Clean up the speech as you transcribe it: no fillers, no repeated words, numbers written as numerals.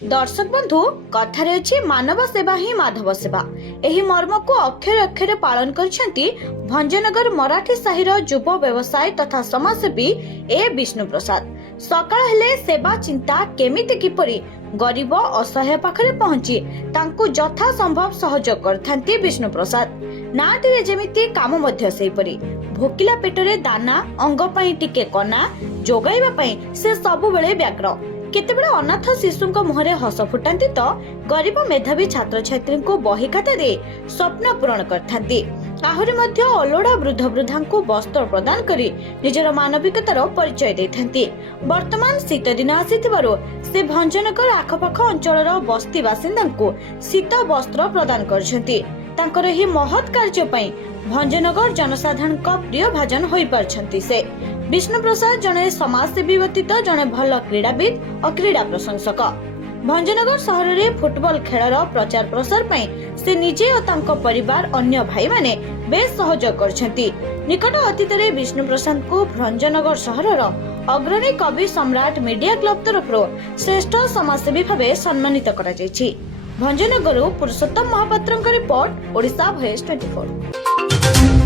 दर्शक बंधु कथारे अछि मानव सेवा ही माधव सेवा। एही मर्म को अक्षर अक्षर पालन करछंती भंजनगर मराठी साहिर युव व्यवसायी तथा समाजसेवी ए विष्णु प्रसाद। सकाळ हेले सेवा चिंता केमिति किपरि गरीब असहाय पाखरे पहुंची तांकु यथा संभव सहयोग करथांती विष्णु प्रसाद। नाटिरे जेमिति काम मध्य सेपरि भोकिला पेटरे दाना अंग पई टिके कना जोगाइबा पई से सब बेले व्याग्र। केतेबेले अनाथ शिशुंक मुहरे हस फुटांती तो गरीब मेधावी छात्र छात्री को बही खाता दे स्वप्न पूरण करथांती। आहुरी मध्य अलोड़ा वृद्ध वृद्धांकु वस्त्र प्रदान करी निजर मानविकतार परिचय देथांती। वर्तमान शीत दिन आसीथिबारु से भंजनगर आखपाख अंचलर बस्ती बासिंदांकु शीत वस्त्र प्रदान करछंती। तांकर ही महत् कार्य पई भंजनगर जनसाधारण प्रिय भाजन होई पारछंती। से विष्णु प्रसाद जने समाजसेवी व्यतीत जने भल क्रीड़ाविद और क्रीड़ा प्रशंसक। भंजनगर सहर में फुटबॉल खेलर प्रचार प्रसार पई से निजे और तांको परिवार अन्य भाई माने बेस सहयोग करछंती। निकट अतीत रे विष्णु प्रसाद को भंजनगर सहरर अग्रणी कवि सम्राट मीडिया क्लब तरफ श्रेष्ठ समाजसेवी भावे सम्मानित करा जायछि। भंजनगर पुरुषोत्तम महापात्रଙ୍କ रिपोर्ट ओडिशा भॉइस 24।